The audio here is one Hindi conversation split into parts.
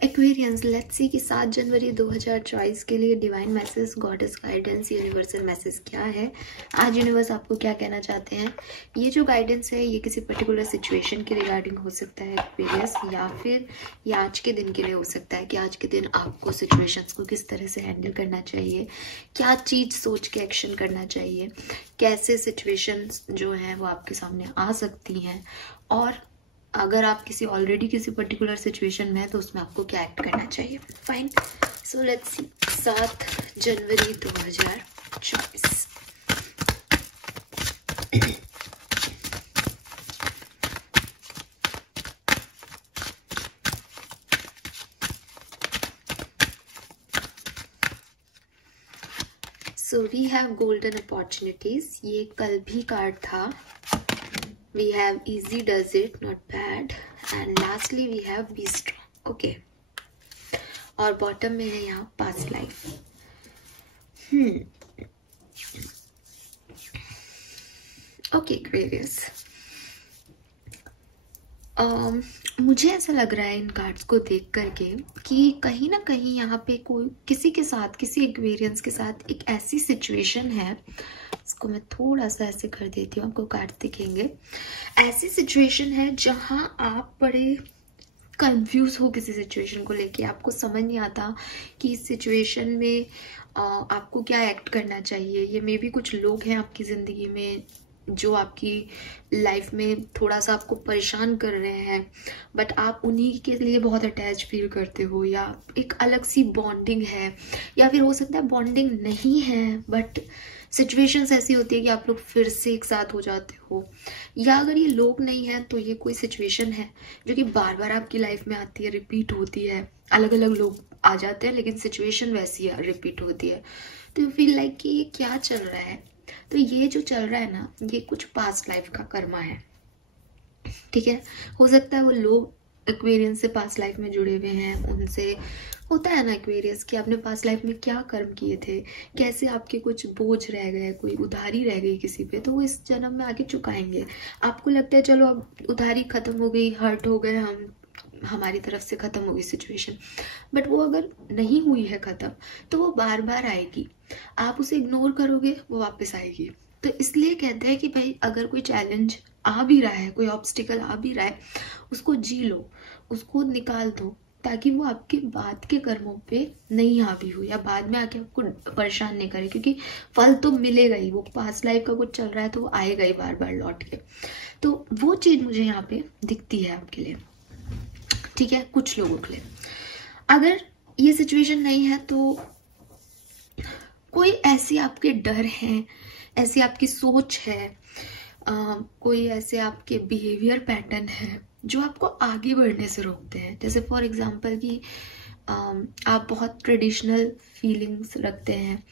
एक्वेरियंस, लेट्स सी कि 7 जनवरी 2024 के लिए divine message, goddess guidance, universal message क्या है। आज यूनिवर्स आपको क्या कहना चाहते हैं। ये जो गाइडेंस है ये किसी पर्टिकुलर सिचुएशन के रिगार्डिंग हो सकता है एक्वेरियस, या फिर ये आज के दिन के लिए हो सकता है कि आज के दिन आपको सिचुएशंस को किस तरह से हैंडल करना चाहिए, क्या चीज़ सोच के एक्शन करना चाहिए, कैसे सिचुएशंस जो हैं वो आपके सामने आ सकती हैं, और अगर आप किसी पर्टिकुलर सिचुएशन में है तो उसमें आपको क्या एक्ट करना चाहिए। Fine, so let's see 7 January 2024। So we have golden opportunities, ये कल भी कार्ड था। We have easy does it, not bad, and lastly we have be strong. Okay, और बॉटम में है यहाँ पास्ट लाइफ। ओके एक्वेरियस, मुझे ऐसा लग रहा है इन कार्ड्स को देख करके कि कहीं ना कहीं यहाँ पे कोई किसी के साथ, किसी एक्वेरियंस के साथ एक ऐसी सिचुएशन है, इसको मैं थोड़ा सा ऐसे कर देती हूँ, आपको कार्ड दिखेंगे। ऐसी सिचुएशन है जहाँ आप बड़े कंफ्यूज हो किसी सिचुएशन को लेके, आपको समझ नहीं आता कि इस सिचुएशन में आपको क्या एक्ट करना चाहिए। ये मे बी कुछ लोग हैं आपकी ज़िंदगी में जो आपकी लाइफ में थोड़ा सा आपको परेशान कर रहे हैं, बट आप उन्हीं के लिए बहुत अटैच फील करते हो, या एक अलग सी बॉन्डिंग है, या फिर हो सकता है बॉन्डिंग नहीं है बट सिचुएशंस ऐसी होती है कि आप लोग फिर से एक साथ हो जाते हो। या अगर ये लोग नहीं है तो ये कोई सिचुएशन है जो कि बार बार आपकी लाइफ में आती है, रिपीट होती है, अलग अलग लोग आ जाते हैं लेकिन सिचुएशन वैसी है, रिपीट होती है। तो यू फील लाइक कि ये क्या चल रहा है। तो ये जो चल रहा है ना, ये कुछ पास्ट लाइफ का कर्मा है, ठीक है। हो सकता है वो लोग एक्वेरियंस से पास्ट लाइफ में जुड़े हुए हैं, उनसे होता है ना एक्वेरियस कि आपने पास्ट लाइफ में क्या कर्म किए थे, कैसे आपके कुछ बोझ रह गए, कोई उधारी रह गई किसी पे, तो वो इस जन्म में आके चुकाएंगे। आपको लगता है चलो अब उधारी खत्म हो गई, हर्ट हो गए हम, हमारी तरफ से खत्म हो गई सिचुएशन, बट वो अगर नहीं हुई है खत्म तो वो बार बार आएगी। आप उसे इग्नोर करोगे वो वापस आएगी। तो इसलिए कहते हैं कि भाई अगर कोई चैलेंज आ भी रहा है, कोई ऑब्स्टिकल आ भी रहा है, उसको जी लो, उसको निकाल दो, ताकि वो आपके बाद के कर्मों पे नहीं हावी हो, या बाद में आके आपको परेशान नहीं करे, क्योंकि फल तो मिलेगा ही। वो पास्ट लाइफ का कुछ चल रहा है तो वो आएगा ही बार बार लौट के। तो वो चीज मुझे यहाँ पे दिखती है आपके लिए, ठीक है, कुछ लोगों के लिए। अगर ये सिचुएशन नहीं है तो कोई ऐसी आपके डर हैं, ऐसी आपकी सोच है, कोई ऐसे आपके बिहेवियर पैटर्न है जो आपको आगे बढ़ने से रोकते हैं। जैसे फॉर एग्जांपल कि आप बहुत ट्रेडिशनल फीलिंग्स रखते हैं,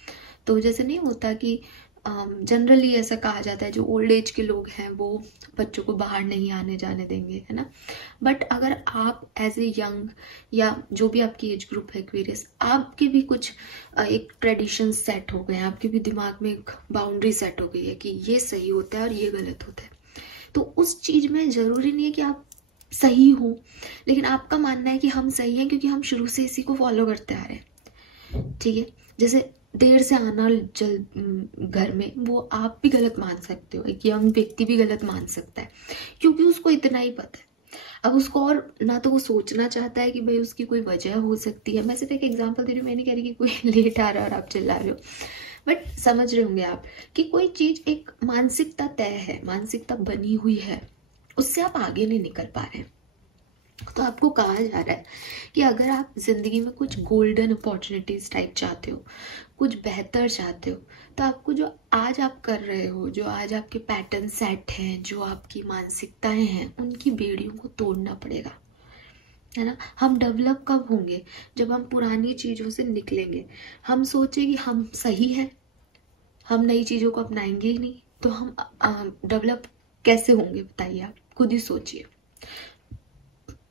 तो जैसे नहीं होता कि जनरली ऐसा कहा जाता है जो ओल्ड एज के लोग हैं वो बच्चों को बाहर नहीं आने जाने देंगे, है ना। बट अगर आप एज ए यंग, या जो भी आपकी एज ग्रुप है एक्वेरियस, आपके भी कुछ एक ट्रेडिशन सेट हो गए हैं, आपके भी दिमाग में एक बाउंड्री सेट हो गई है कि ये सही होता है और ये गलत होता है, तो उस चीज में जरूरी नहीं है कि आप सही हो, लेकिन आपका मानना है कि हम सही हैं क्योंकि हम शुरू से इसी को फॉलो करते आ रहे हैं, ठीक है। जैसे देर से आना घर में, वो आप भी गलत मान सकते हो, एक यंग व्यक्ति भी गलत मान सकता है क्योंकि उसको इतना ही पता है। अब उसको और ना तो वो सोचना चाहता है कि भाई उसकी कोई वजह हो सकती है। मैं सिर्फ एक एग्जांपल दे रही हूँ, मैं नहीं कह रही कि कोई लेट आ रहा है और आप चिल्ला रहे हो, बट समझ रहे होंगे आप कि कोई चीज एक मानसिकता तय है, मानसिकता बनी हुई है, उससे आप आगे नहीं निकल पा रहे हैं। तो आपको कहा जा रहा है कि अगर आप जिंदगी में कुछ गोल्डन अपॉर्चुनिटीज टाइप चाहते हो, कुछ बेहतर चाहते हो, तो आपको जो आज आप कर रहे हो, जो आज आपके पैटर्न सेट हैं, जो आपकी मानसिकताएं हैं, उनकी बेड़ियों को तोड़ना पड़ेगा, है ना। हम डेवलप कब होंगे? जब हम पुरानी चीजों से निकलेंगे। हम सोचे कि हम सही है, हम नई चीजों को अपनाएंगे ही नहीं, तो हम डेवलप कैसे होंगे बताइए, आप खुद ही सोचिए।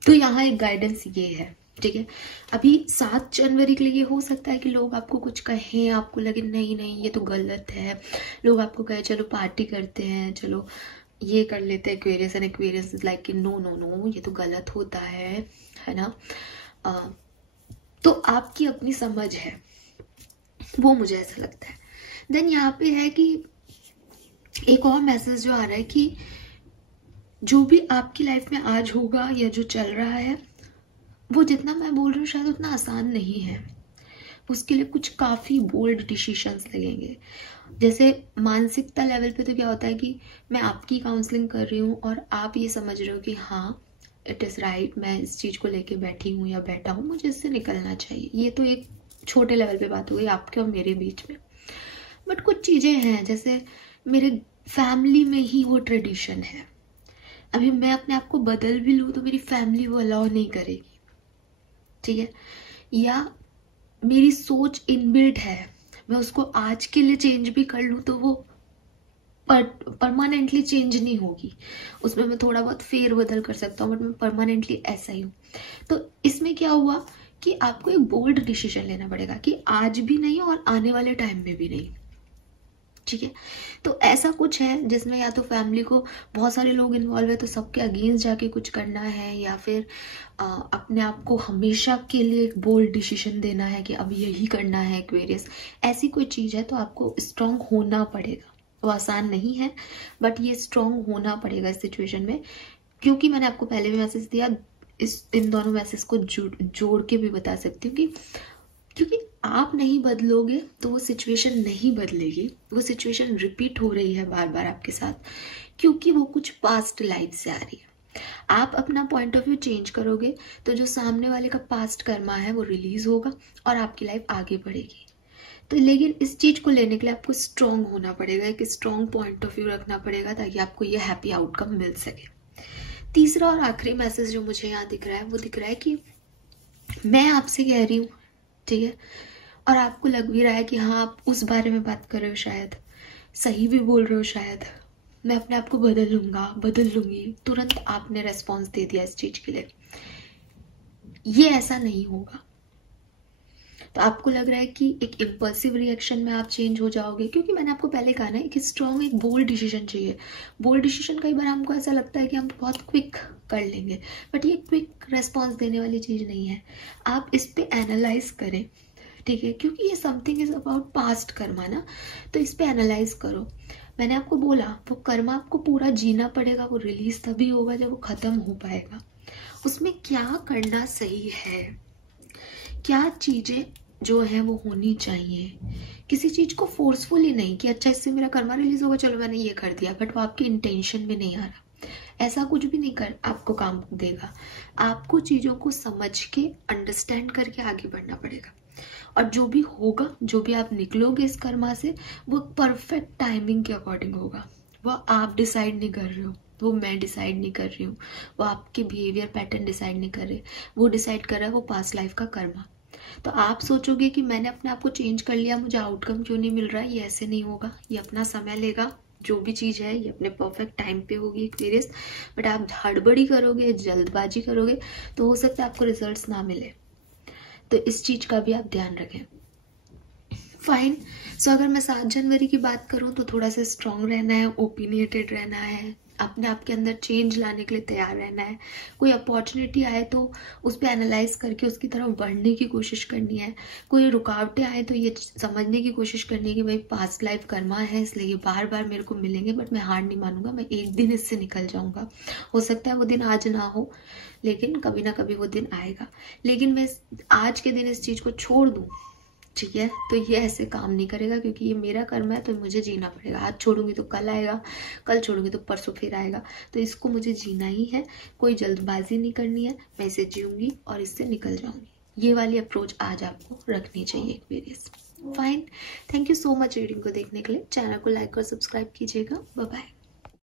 तो यहाँ एक गाइडेंस ये है, ठीक है। अभी 7 जनवरी के लिए हो सकता है कि लोग आपको कुछ कहें, आपको लगे नहीं नहीं ये तो गलत है, लोग आपको कहे चलो पार्टी करते हैं, चलो ये कर लेते हैं Aquarius, and Aquarius is like कि नो नो नो ये तो गलत होता है ना। तो आपकी अपनी समझ है, वो मुझे ऐसा लगता है। देन यहाँ पे है कि एक और मैसेज जो आ रहा है कि जो भी आपकी लाइफ में आज होगा या जो चल रहा है, वो जितना मैं बोल रही हूँ शायद उतना आसान नहीं है। उसके लिए कुछ काफ़ी बोल्ड डिसीशंस लगेंगे। जैसे मानसिकता लेवल पे तो क्या होता है कि मैं आपकी काउंसलिंग कर रही हूँ और आप ये समझ रहे हो कि हाँ इट इज़ राइट, मैं इस चीज़ को लेके बैठी हूँ या बैठा हूँ, मुझे इससे निकलना चाहिए। ये तो एक छोटे लेवल पे बात हो गई आपके और मेरे बीच में। बट कुछ चीज़ें हैं, जैसे मेरे फैमिली में ही वो ट्रेडिशन है, अभी मैं अपने आप को बदल भी लूँ तो मेरी फैमिली वो अलाउ नहीं करेगी, ठीक है। या मेरी सोच इनबिल्ट है, मैं उसको आज के लिए चेंज भी कर लूँ तो वो परमानेंटली चेंज नहीं होगी, उसमें मैं थोड़ा बहुत फेर बदल कर सकता हूँ, बट मैं परमानेंटली ऐसा ही हूँ। तो इसमें क्या हुआ कि आपको एक बोल्ड डिसीजन लेना पड़ेगा कि आज भी नहीं और आने वाले टाइम में भी नहीं, ठीक है। तो ऐसा कुछ है जिसमें या तो फैमिली को बहुत सारे लोग इन्वॉल्व है तो सबके अगेंस्ट जाके कुछ करना है, या फिर अपने आप को हमेशा के लिए एक बोल्ड डिसीजन देना है कि अब यही करना है एक्वेरियस, ऐसी कोई चीज़ है तो आपको स्ट्रांग होना पड़ेगा। वो आसान नहीं है बट ये स्ट्रांग होना पड़ेगा इस सिचुएशन में, क्योंकि मैंने आपको पहले भी मैसेज दिया, इन दोनों मैसेज को जोड़ के भी बता सकती हूँ कि क्योंकि आप नहीं बदलोगे तो वो सिचुएशन नहीं बदलेगी, वो सिचुएशन रिपीट हो रही है बार बार आपके साथ, क्योंकि वो कुछ पास्ट लाइफ से आ रही है। आप अपना पॉइंट ऑफ व्यू चेंज करोगे तो जो सामने वाले का पास्ट कर्मा है वो रिलीज होगा और आपकी लाइफ आगे बढ़ेगी। तो लेकिन इस चीज को लेने के लिए आपको स्ट्रांग होना पड़ेगा, एक स्ट्रांग पॉइंट ऑफ व्यू रखना पड़ेगा ताकि आपको ये हैप्पी आउटकम मिल सके। तीसरा और आखिरी मैसेज जो मुझे यहाँ दिख रहा है वो दिख रहा है कि मैं आपसे कह रही हूँ, ठीक है, और आपको लग भी रहा है कि हाँ आप उस बारे में बात कर रहे हो, शायद सही भी बोल रहे हो, शायद मैं अपने आप को बदल लूंगा, बदल लूंगी, तुरंत आपने रेस्पॉन्स दे दिया इस चीज के लिए। ये ऐसा नहीं होगा। तो आपको लग रहा है कि एक इम्पल्सिव रिएक्शन में आप चेंज हो जाओगे, क्योंकि मैंने आपको पहले कहा ना कि स्ट्रॉन्ग एक बोल्ड डिसीजन चाहिए। बोल्ड डिसीजन कई बार हमको ऐसा लगता है कि हम बहुत क्विक कर लेंगे, बट ये क्विक रेस्पॉन्स देने वाली चीज नहीं है। आप इस पे एनालाइज करें, ठीक है, क्योंकि ये something is about past Karma ना, तो इस पे एनालाइज करो। मैंने आपको बोला वो कर्मा आपको पूरा जीना पड़ेगा, वो रिलीज तभी होगा जब वो खत्म हो पाएगा। उसमें क्या करना सही है, क्या चीजें जो है वो होनी चाहिए, किसी चीज को फोर्सफुली नहीं कि अच्छा इससे मेरा कर्मा रिलीज होगा चलो मैंने ये कर दिया, बट वो आपके इंटेंशन में नहीं आ रहा, ऐसा कुछ भी नहीं कर आपको काम देगा। आपको चीजों को समझ के अंडरस्टैंड करके आगे बढ़ना पड़ेगा, और जो भी होगा, जो भी आप निकलोगे इस कर्मा से, वो परफेक्ट टाइमिंग के अकॉर्डिंग होगा। वो आप डिसाइड नहीं कर रहे हो, वो मैं डिसाइड नहीं कर रही हूँ, वो आपके बिहेवियर पैटर्न डिसाइड नहीं कर रहे, वो डिसाइड कर रहा है वो पास्ट लाइफ का कर्मा। तो आप सोचोगे कि मैंने अपने आप को चेंज कर लिया, मुझे आउटकम क्यों नहीं मिल रहा है, ये ऐसे नहीं होगा, ये अपना समय लेगा। जो भी चीज है ये अपने परफेक्ट टाइम पे होगी एक्सपीरियंस, बट आप हड़बड़ी करोगे, जल्दबाजी करोगे तो हो सकता है आपको रिजल्ट्स ना मिले। तो इस चीज का भी आप ध्यान रखें। फाइन। सो अगर मैं 7 जनवरी की बात करूं तो थोड़ा सा स्ट्रांग रहना है, ओपिनियटेड रहना है, अपने आप के अंदर चेंज लाने के लिए तैयार रहना है। कोई अपॉर्चुनिटी आए तो उस पर एनालाइज करके उसकी तरफ बढ़ने की कोशिश करनी है। कोई रुकावटें आए तो ये समझने की कोशिश करनी है कि भाई पास्ट लाइफ कर्मा है, इसलिए ये बार बार मेरे को मिलेंगे, बट मैं हार नहीं मानूंगा, मैं एक दिन इससे निकल जाऊंगा। हो सकता है वो दिन आज ना हो, लेकिन कभी ना कभी वो दिन आएगा। लेकिन मैं आज के दिन इस चीज को छोड़ दूं, ठीक है, तो ये ऐसे काम नहीं करेगा, क्योंकि ये मेरा कर्म है तो मुझे जीना पड़ेगा। आज छोड़ूंगी तो कल आएगा, कल छोड़ूंगी तो परसों फिर आएगा, तो इसको मुझे जीना ही है। कोई जल्दबाजी नहीं करनी है, मैं इसे जीऊंगी और इससे निकल जाऊंगी। ये वाली अप्रोच आज आपको रखनी चाहिए Aquarius. Fine, thank you so much reading को देखने के लिए। चैनल को लाइक और सब्सक्राइब कीजिएगा। Bye bye.